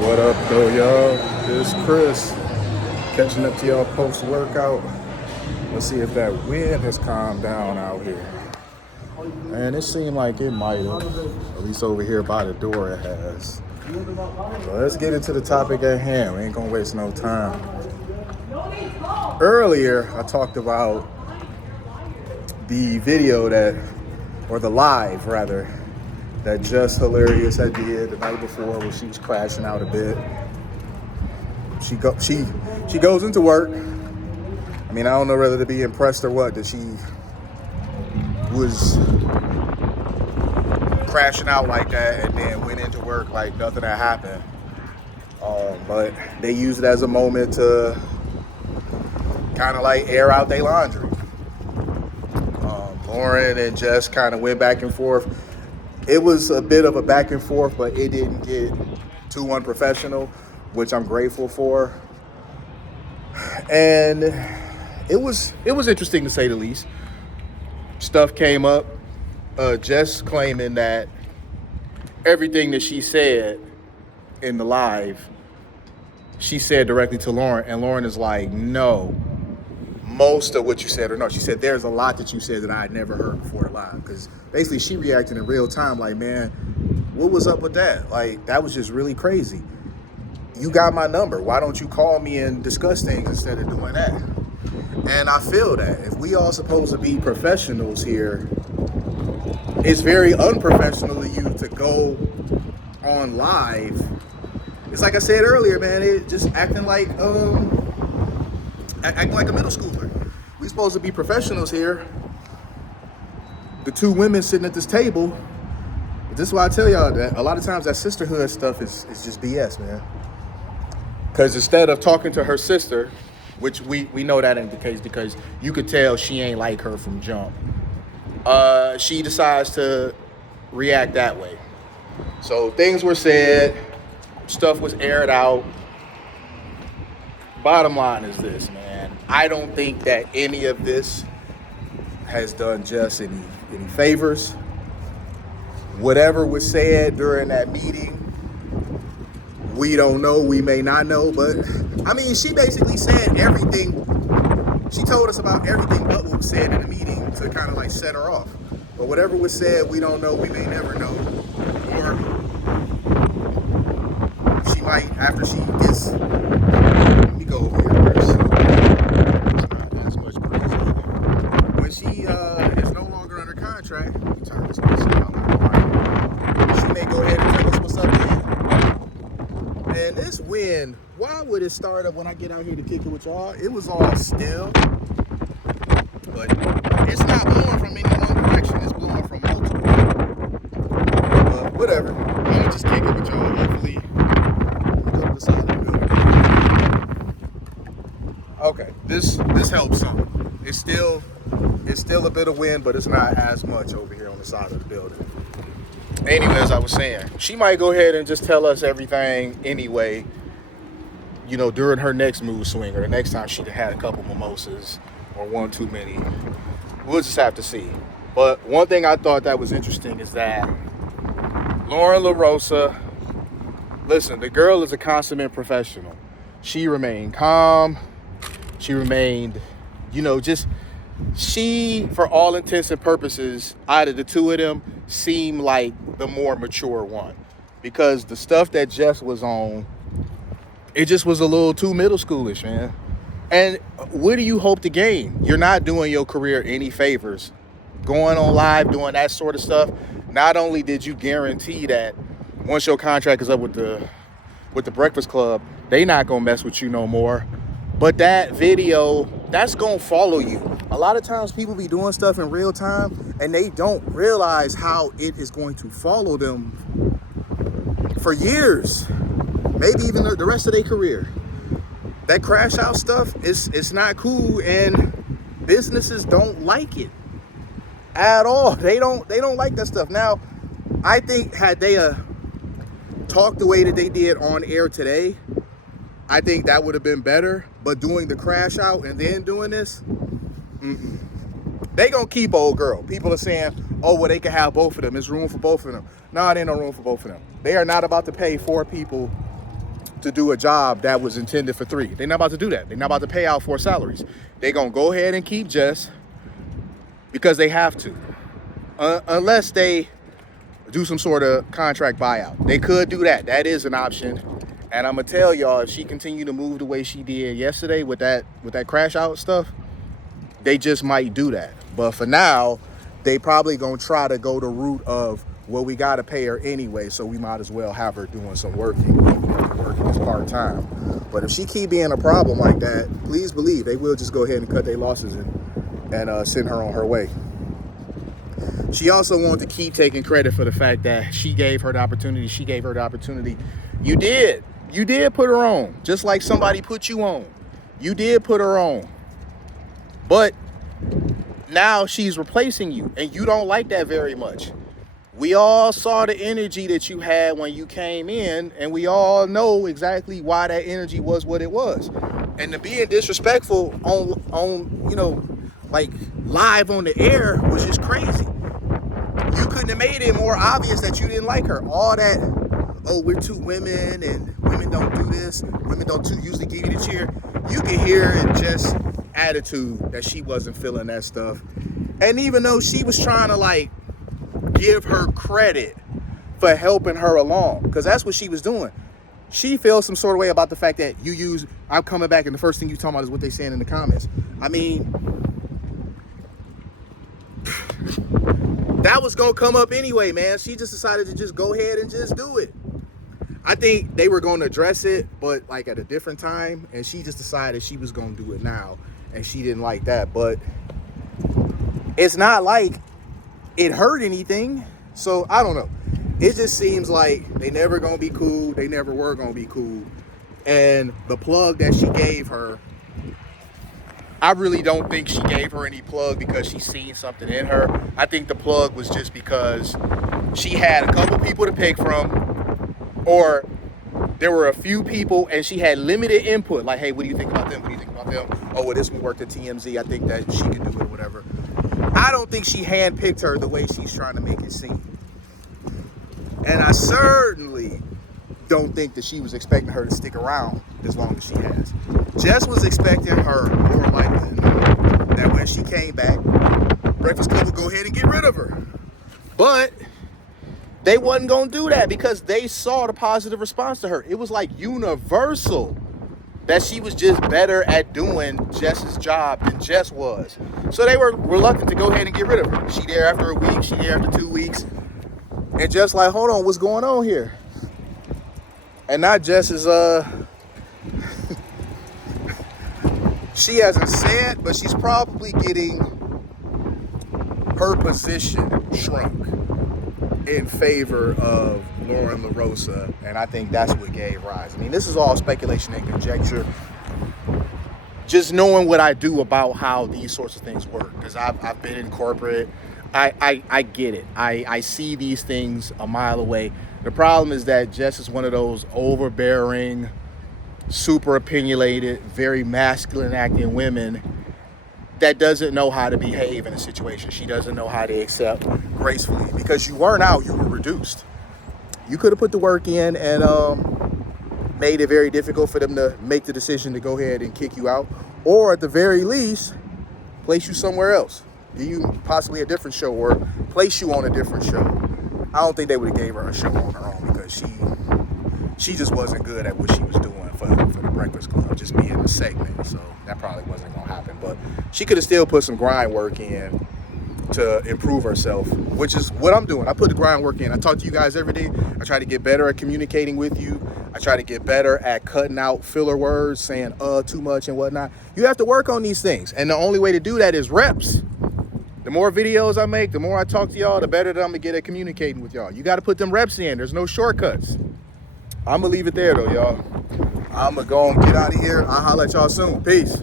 What up, though, y'all? This Chris catching up to y'all post-workout. Let's see if that wind has calmed down out here. And it seemed like it might have. At least over here by the door it has. So let's get into the topic at hand. We ain't gonna waste no time. Earlier, I talked about the video or the live rather, that Jess Hilarious had did the night before when she was crashing out a bit. She goes into work. I mean, I don't know whether to be impressed or what, that she was crashing out like that and then went into work like nothing had happened. But they used it as a moment to kind of like air out their laundry. Loren and Jess kind of went back and forth. It was a bit of a back and forth, but it didn't get too unprofessional, which I'm grateful for. And it was interesting to say the least. Stuff came up. Jess claiming that everything that she said in the live, she said directly to Loren, and Loren is like, no, most of what you said, or no, she said there's a lot that you said that I had never heard before the live, because basically she reacted in real time like, man, what was up with that? Like, that was just really crazy. You got my number. Why don't you call me and discuss things instead of doing that? And I feel that if we all supposed to be professionals here, it's very unprofessional of you to go on live. It's like I said earlier, man, it just acting like a middle schooler. We supposed to be professionals here. The two women sitting at this table. This is why I tell y'all that a lot of times that sisterhood stuff is just BS, man. Because instead of talking to her sister, which we know that ain't the case because you could tell she ain't like her from jump, she decides to react that way. So things were said, stuff was aired out. Bottom line is this, man. I don't think that any of this has done Jess any favors. Whatever was said during that meeting, we don't know, we may not know, but I mean, she basically said everything. She told us about everything but what was said in the meeting to kind of like set her off. But whatever was said, we don't know, we may never know. Or she might, after she gets, let me go over here first. Not as much crazy. When she is no longer under contract, let me turn this out. She may go ahead and tell us what's up here. And this wind, why would it start up when I get out here to kick it with y'all? It was all still. But it's not blowing from any one direction. It's blowing from multiple. But whatever. I'm going to just kick it with y'all. Hopefully, go to the side of the building. Okay, this helps some. It's still a bit of wind, but it's not as much over here on the side of the building. Anyway, as I was saying, she might go ahead and just tell us everything anyway, you know, during her next mood swing or the next time she had a couple mimosas or one too many. We'll just have to see. But one thing I thought that was interesting is that Loren LaRosa, listen, the girl is a consummate professional. She remained calm. She remained, you know, she, for all intents and purposes, out of the two of them, seemed like the more mature one. Because the stuff that Jess was on, it just was a little too middle schoolish, man. And what do you hope to gain? You're not doing your career any favors. Going on live, doing that sort of stuff. Not only did you guarantee that once your contract is up with the Breakfast Club, they not gonna mess with you no more. But that video, that's gonna follow you. A lot of times people be doing stuff in real time and they don't realize how it is going to follow them for years, maybe even the rest of their career. That crash out stuff, it's not cool, and businesses don't like it at all. They don't like that stuff. Now, I think had they talked the way that they did on air today, I think that would have been better. But doing the crash out and then doing this, they gonna keep old girl. People are saying, oh, well, they can have both of them. There's room for both of them. No, there ain't no room for both of them. They are not about to pay 4 people to do a job that was intended for 3. They're not about to do that. They're not about to pay out 4 salaries. They're going to go ahead and keep Jess because they have to. Unless they do some sort of contract buyout. They could do that. That is an option. And I'm going to tell y'all, if she continued to move the way she did yesterday with that crash out stuff, they just might do that. But for now, they probably going to try to go the route of, well, we got to pay her anyway, so we might as well have her doing some working as part-time. But if she keep being a problem like that, please believe they will just go ahead and cut their losses and send her on her way. She also wanted to keep taking credit for the fact that she gave her the opportunity. She gave her the opportunity. You did. You did put her on, just like somebody put you on. You did put her on. But now she's replacing you, and you don't like that very much. We all saw the energy that you had when you came in, and we all know exactly why that energy was what it was. And to being disrespectful on you know, like live on the air was just crazy. You couldn't have made it more obvious that you didn't like her. All that, oh, we're 2 women and women don't do this, women don't usually give you the cheer. You can hear in Jess' attitude that she wasn't feeling that stuff. And even though she was trying to like give her credit for helping her along, because that's what she was doing. She feels some sort of way about the fact that I'm coming back and the first thing you talking about is what they saying in the comments. I mean, that was gonna come up anyway, man. She just decided to just go ahead and just do it. I think they were gonna address it, but like at a different time, and she just decided she was gonna do it now, and she didn't like that. But it's not like it hurt anything, so I don't know. It just seems like they never gonna be cool. They never were gonna be cool. And the plug that she gave her, I really don't think she gave her any plug because she seen something in her. I think the plug was just because she had a couple people to pick from, or there were a few people and she had limited input. Like, hey, what do you think about them? What do you think about them? Oh, well, this one worked at TMZ. I think that she could do it or whatever. I don't think she handpicked her the way she's trying to make it seem. And I certainly don't think that she was expecting her to stick around as long as she has. Jess was expecting her more likely than not that when she came back, Breakfast Club would go ahead and get rid of her. But they wasn't going to do that because they saw the positive response to her. It was like universal that she was just better at doing Jess's job than Jess was. So they were reluctant to go ahead and get rid of her. She there after a week, she there after 2 weeks. And Jess like, hold on, what's going on here? And now Jess is, she hasn't said, but she's probably getting her position shrunk in favor of Loren LaRosa, and I think that's what gave rise. I mean, this is all speculation and conjecture. Just knowing what I do about how these sorts of things work, because I've been in corporate, I get it. I see these things a mile away. The problem is that Jess is one of those overbearing, super opinionated, very masculine acting women that doesn't know how to behave in a situation. She doesn't know how to accept gracefully because you weren't out, you were reduced. You could have put the work in and made it very difficult for them to make the decision to go ahead and kick you out, or at the very least, place you somewhere else. Give you possibly a different show or place you on a different show. I don't think they would have gave her a show on her own because she just wasn't good at what she was doing for the Breakfast Club, just being a segment. So that probably wasn't going to happen. But she could have still put some grind work in to improve herself, which is what I'm doing. I put the grind work in. I talk to you guys every day. I try to get better at communicating with you. I try to get better at cutting out filler words, saying too much and whatnot. You have to work on these things. And the only way to do that is reps. The more videos I make, the more I talk to y'all, the better that I'm gonna get at communicating with y'all. You gotta put them reps in. There's no shortcuts. I'm gonna leave it there though, y'all. I'm gonna go and get out of here. I'll holler at y'all soon. Peace.